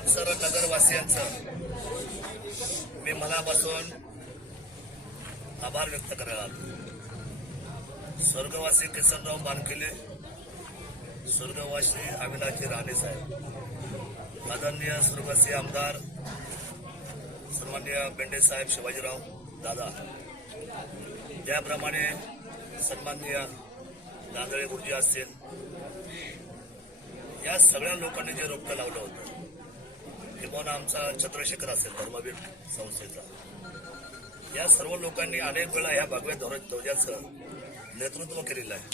मंचर नगरवासियांचं मी मनापासून आभार व्यक्त करायला आलो। स्वर्गवासी किसनराव बानखिले, स्वर्गवासी अविनाशी राणे साहेब, आदरणीय स्वर्गवासी आमदार सन्माननीय बेंडे साहेब शिवाजीराव दादा, त्याप्रमाणे सन्माननीय नांदळे गुरुजी असतील, या सगळ्या लोकांनी जे रोपटं लावलं होतं, किंवा आमचा चंद्रशेखर असेल धर्मवीर संस्थेचा, या सर्व लोकांनी अनेक वेळा या भगव्या ध्वजाचं नेतृत्व केलेलं आहे।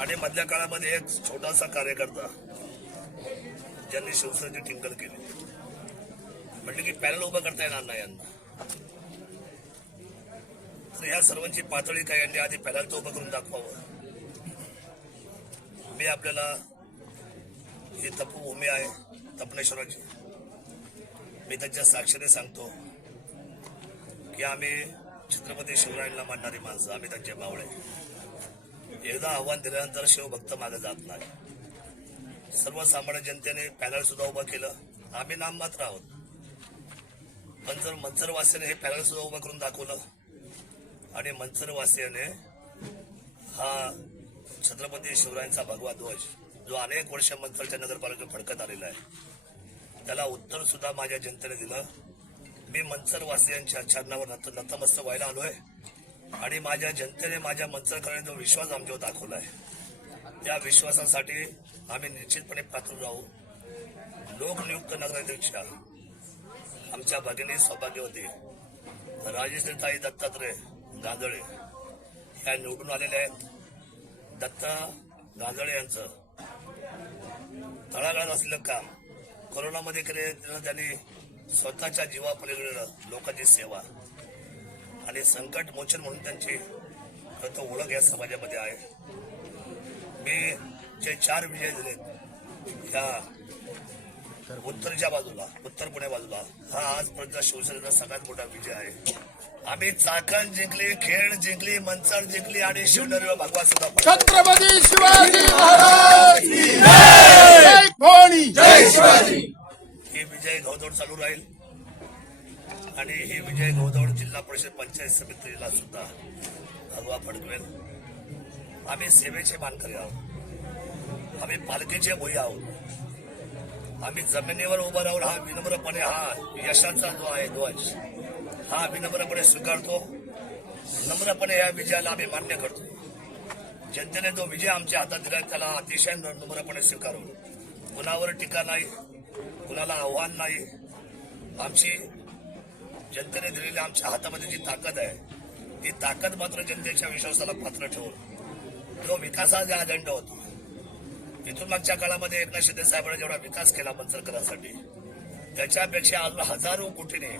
आणि मधल्या काळामध्ये एक छोटासा कार्यकर्ता ज्यांनी शिवसेनेची टिंगल केली, म्हटले की पॅनल उभं करता येणार नाही यांना। तर या सर्वांची पातळी काय, यांनी आधी पॅनल तर उभं करून दाखवावं। मी आपल्याला ही तपोभूमी आहे तपनेश्वराची, मी त्यांच्या साक्षीने सांगतो की आम्ही छत्रपती शिवरायांना मानणारी माणसं, आम्ही त्यांचे मावळे। एकदा आव्हान दिल्यानंतर शिवभक्त मागे जात नाही। सर्वसामान्य जनतेने पॅनल सुद्धा उभं केलं, आम्ही नाममात्र आहोत, पण जर मंचरवासियाने हे पॅनल सुद्धा उभं करून दाखवलं आणि मंचरवासियाने हा छत्रपती शिवरायांचा भगवा ध्वज जो अनेक वर्ष मंचरच्या नगरपालिकेत फडकत आलेला आहे, त्याला उत्तर सुद्धा माझ्या जनतेने दिलं। मी मंचरवासियांच्या चरणावर नतमस्तक व्हायला आलोय आणि माझ्या जनतेने माझ्या मंचरकरांनी जो विश्वास आमच्यावर दाखवलाय, त्या विश्वासासाठी आम्ही निश्चितपणे पात्र राहू। लोकनियुक्त नगराध्यक्षा आमच्या भगिनी सौभाग्यवती राजेश्रीताई दत्तात्रय गांजळे ह्या निवडून आलेल्या आहेत। दत्ता गांजळे यांचं तळागाळात असलेलं काम कोरोनामध्ये केले, त्यांनी स्वतःच्या जीवापलीकडे लोकांची सेवा आणि संकट मोचन म्हणून त्यांची ओळख या समाजामध्ये आहे। मी जे 4 विजय दिलेत या उत्तरच्या बाजूला, उत्तर पुणे बाजूला, हा आजपर्यंत शिवसेनेचा सगळ्यात मोठा विजय आहे। आम्ही चाकण जिंकली, खेड जिंकली, मंचर जिंकली आणि शिवनेरी भगवा सुद्धा। छत्रपती शिवाजी महाराज की जय, भवानी जय शिवाजी। ही विजय घोदौड चालू राहील आणि ही विजय घोदौड जिल्हा परिषद पंचायत समितीला सुद्धा भगवा फडकवेल। आम्ही सेवेचे मानकरी आहोत, आम्ही पालखीचे भुई आहोत, आम्ही जमिनीवर उभं राहून हा विनम्रपणे, हा यशाचा जो आहे ध्वज, हा विनम्रपणे स्वीकारतो। नम्रपणे या विजयाला आम्ही मान्य करतो। जनतेने जो विजय आमच्या हातात दिला त्याला अतिशय नम्रपणे स्वीकारून, कुणावर टीका नाही, कुणाला आव्हान नाही। आमची जनतेने दिलेली आमच्या हातामध्ये जी ताकद आहे, ती ताकद मात्र जनतेच्या विश्वासाला पात्र ठेवून जो विकासाचा अजेंडा होता, इथून मागच्या काळामध्ये एकनाथ शिंदे साहेबांनी जेवढा विकास केला मंचरकरांसाठी, त्याच्यापेक्षा अजून हजारो कोटीने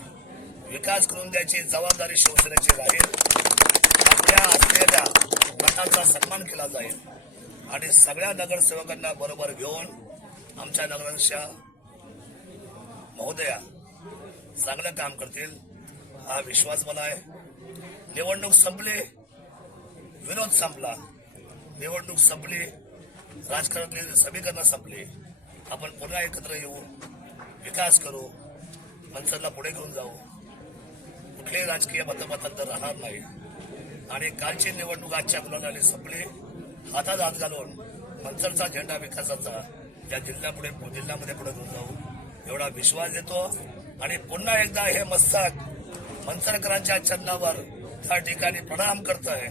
विकास करून द्यायची जबाबदारी शिवसेनेची राहील। आपल्या असलेल्या गटाचा सन्मान केला जाईल आणि सगळ्या नगरसेवकांना बरोबर घेऊन आमच्या नगराध्यक्षा महोदया चांगलं काम करतील, हा विश्वास मला आहे। निवडणूक संपली, विरोध संपला, निवडणूक संपली, राजकारणातली समीकरणं संपली, आपण पुन्हा एकत्र येऊ, विकास करू, मंचरला पुढे घेऊन जाऊ, कुठलेही राजकीय मतमतांतर राहणार नाही आणि कालची निवडणूक आजच्या गुलालाने संपली। हातात हात घालून मंचरचा झेंडा विकासाचा या जिल्ह्यामध्ये पुढे घेऊन जाऊ, एवढा विश्वास देतो। आणि पुन्हा एकदा हे मस्तक मंचरकरांच्या चरणावर त्या ठिकाणी प्रणाम करतोय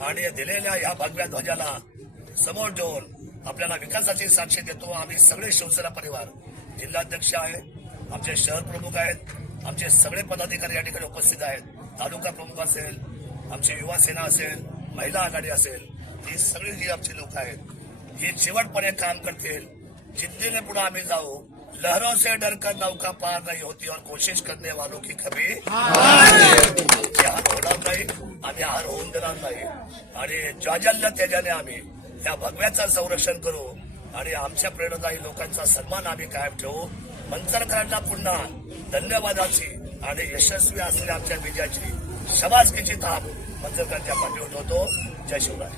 आणि दिलेल्या या भगव्या ध्वजाला समोर ठेवून आपल्याला विकासाची साक्ष देतो। आम्ही सगळे शिवसेना परिवार, जिल्हाध्यक्ष आहे, आमचे शहर प्रमुख आहेत, आमचे सगळे पदाधिकारी या ठिकाणी उपस्थित आहेत, तालुका प्रमुख असेल, आमची युवा सेना असेल, महिला आघाडी असेल, ही सगळी जी आमची लोक आहेत, ही चिवटपणे काम करतील। जिद्दीने पुढे आम्ही जाऊ। लहरों से डरकर नौका पार नहीं होती और कोशिश करने वालों की कभी हार होणार नाही आणि हार होऊन देणार नाही। आणि ज्वाजल्य तेजाने आम्ही या भगव्याचं संरक्षण करू आणि आमच्या प्रेरणादायी लोकांचा सन्मान आम्ही कायम ठेवू। मंचरकरांना पुन्हा धन्यवादाची आणि यशस्वी असलेल्या आमच्या विजयाची शबासकीची थाप मंचरकरांच्या पाठी उठवतो। जय शिवराय।